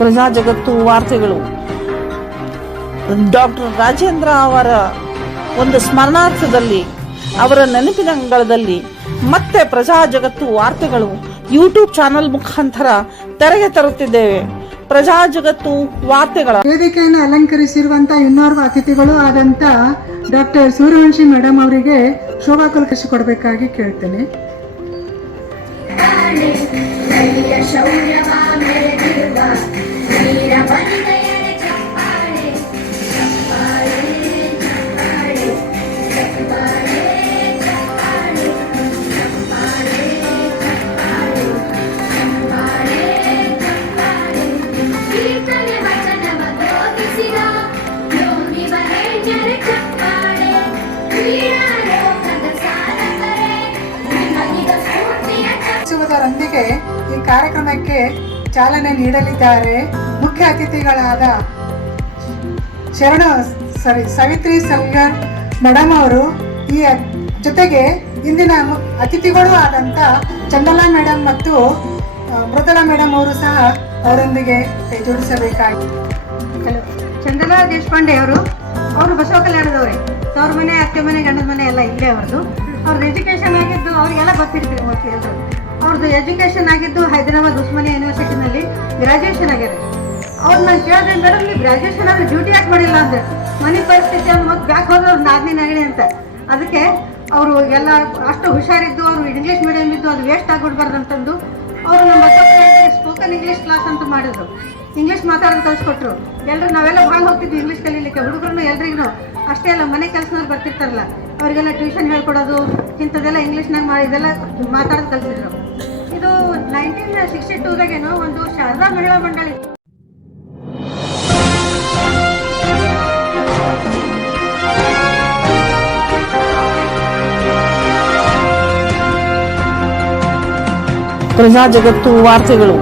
ಪ್ರಜಾ ಜಗತ್ತು ವಾರ್ತೆಗಳು. ಡಾಕ್ಟರ್ ರಾಜೇಂದ್ರ ಅವರ ಒಂದು ಸ್ಮರಣಾರ್ಥದಲ್ಲಿ ಅವರ ನೆನಪಿನ ಅಂಗಳದಲ್ಲಿ ಮತ್ತೆ ಪ್ರಜಾ ಜಗತ್ತು ವಾರ್ತೆಗಳು ಯೂಟ್ಯೂಬ್ ಚಾನೆಲ್ ಮುಖಾಂತರ ತೆರೆಗೆ ತರುತ್ತಿದ್ದೇವೆ. ಪ್ರಜಾ ಜಗತ್ತು ವಾರ್ತೆಗಳ ವೇದಿಕೆಯನ್ನು ಅಲಂಕರಿಸಿರುವಂತಹ ಇನ್ನೋರ್ವ ಅತಿಥಿಗಳು ಆದಂತ ಡಾಕ್ಟರ್ ಸೂರ್ಯವಂಶಿ ಮೇಡಮ್ ಅವರಿಗೆ ಶೋಭಾ ಕಲ್ಕಶಿ ಕೊಡಬೇಕಾಗಿ ಕೇಳ್ತೇನೆ. ಸುವುದರೊಂದಿಗೆ ಈ ಕಾರ್ಯಕ್ರಮಕ್ಕೆ ಚಾಲನೆ ನೀಡಲಿದ್ದಾರೆ ಮುಖ್ಯ ಅತಿಥಿಗಳಾದ ಶರಣ ಸಾರಿ ಸಾವಿತ್ರಿ ಸಲ್ಗರ್ ಮೇಡಮ್ ಅವರು. ಈ ಜೊತೆಗೆ ಇಂದಿನ ಅತಿಥಿಗಳು ಆದಂತ ಚಂದಲಾ ಮೇಡಮ್ ಮತ್ತು ಮೃದಲಾ ಮೇಡಮ್ ಅವರು ಸಹ ಅವರೊಂದಿಗೆ ಜೋಡಿಸಬೇಕಾಗಿ. ಹಲೋ, ಚಂದನಾ ದೇಶಪಾಂಡೆ ಅವರು ಅವರು ಬಸವ ಕಲ್ಯಾಣದವ್ರೆ ತವ್ರ ಮನೆ, ಅತ್ತೆ ಮನೆ ಗಂಡದ ಮನೆ ಎಲ್ಲ ಇಲ್ಲೇ ಅವ್ರದ್ದು. ಅವ್ರದ್ದು ಎಜುಕೇಶನ್ ಆಗಿದ್ದು ಅವ್ರಿಗೆಲ್ಲ ಗೊತ್ತಿರ್ತೀವಿ ಮೋಸ್ಟ್ಲಿ ಎಲ್ಲರೂ ಅವ್ರದ್ದು ಎಜುಕೇಶನ್ ಆಗಿದ್ದು ಹೈದರಾಬಾದ್ ಉಸ್ಮಾನಿಯಾ ಯೂನಿವರ್ಸಿಟಿನಲ್ಲಿ ಗ್ರಾಜುಯೇಷನ್ ಆಗಿದೆ. ಅವ್ರು ನಾನು ಕೇಳಿದ್ರೆ ಮೇಡಮ್ ನೀವು ಗ್ರಾಜುಯೇಷನ್ ಆದ್ರೆ ಡ್ಯೂಟಿ ಯಾಕೆ ಮಾಡಿಲ್ಲ ಅಂದೆ. ಮನೆ ಪರಿಸ್ಥಿತಿ ಮತ್ತೆ ಬ್ಯಾಕ್ ಹೋದ್ರೆ ಅವ್ರು ನಾದಿನಿ ಹೇಳಿ ಅಂತ. ಅದಕ್ಕೆ ಅವರು ಎಲ್ಲ ಅಷ್ಟು ಹುಷಾರಿದ್ದು, ಅವರು ಇಂಗ್ಲೀಷ್ ಮೀಡಿಯಂ ಇದ್ದು, ಅದು ವೇಸ್ಟ್ ಆಗಿಬಿಡ್ಬಾರ್ದು ಅಂತಂದು ಅವರು ನಮ್ಮ ಸ್ಪೋಕನ್ ಇಂಗ್ಲೀಷ್ ಕ್ಲಾಸ್ ಅಂತ ಮಾಡಿದ್ರು. ಇಂಗ್ಲೀಷ್ ಮಾತಾಡೋದು ಕಲಿಸ್ಕೊಟ್ರು ಎಲ್ಲರೂ ನಾವೆಲ್ಲ ಭಾಳ ಹೋಗ್ತಿದ್ವಿ ಇಂಗ್ಲೀಷ್ ಕಲೀಲಿಕ್ಕೆ. ಹುಡುಗರು ಎಲ್ರಿಗೂ ಅಷ್ಟೇ ಅಲ್ಲ, ಮನೆ ಕೆಲಸದವ್ರು ಬರ್ತಿರ್ತಾರಲ್ಲ, ಅವರಿಗೆಲ್ಲ ಟ್ಯೂಷನ್ ಹೇಳ್ಕೊಡೋದು, ಇಂಥದ್ದೆಲ್ಲ ಇಂಗ್ಲೀಷ್ನಾಗ ಮಾಡಿದೆಲ್ಲ ಮಾತಾಡೋದು ಕಲಿಸಿದ್ರು ನೈನ್ಟೀನ್ ಸಿಕ್ಸ್ಟಿ ಟೂದಾಗೇನೋ ಒಂದು ಶಾರದಾ ಮಹಿಳಾ ಮಂಡಳಿ ಪ್ರಜಾ ಜಗತ್ತು ವಾರ್ತೆಗಳು.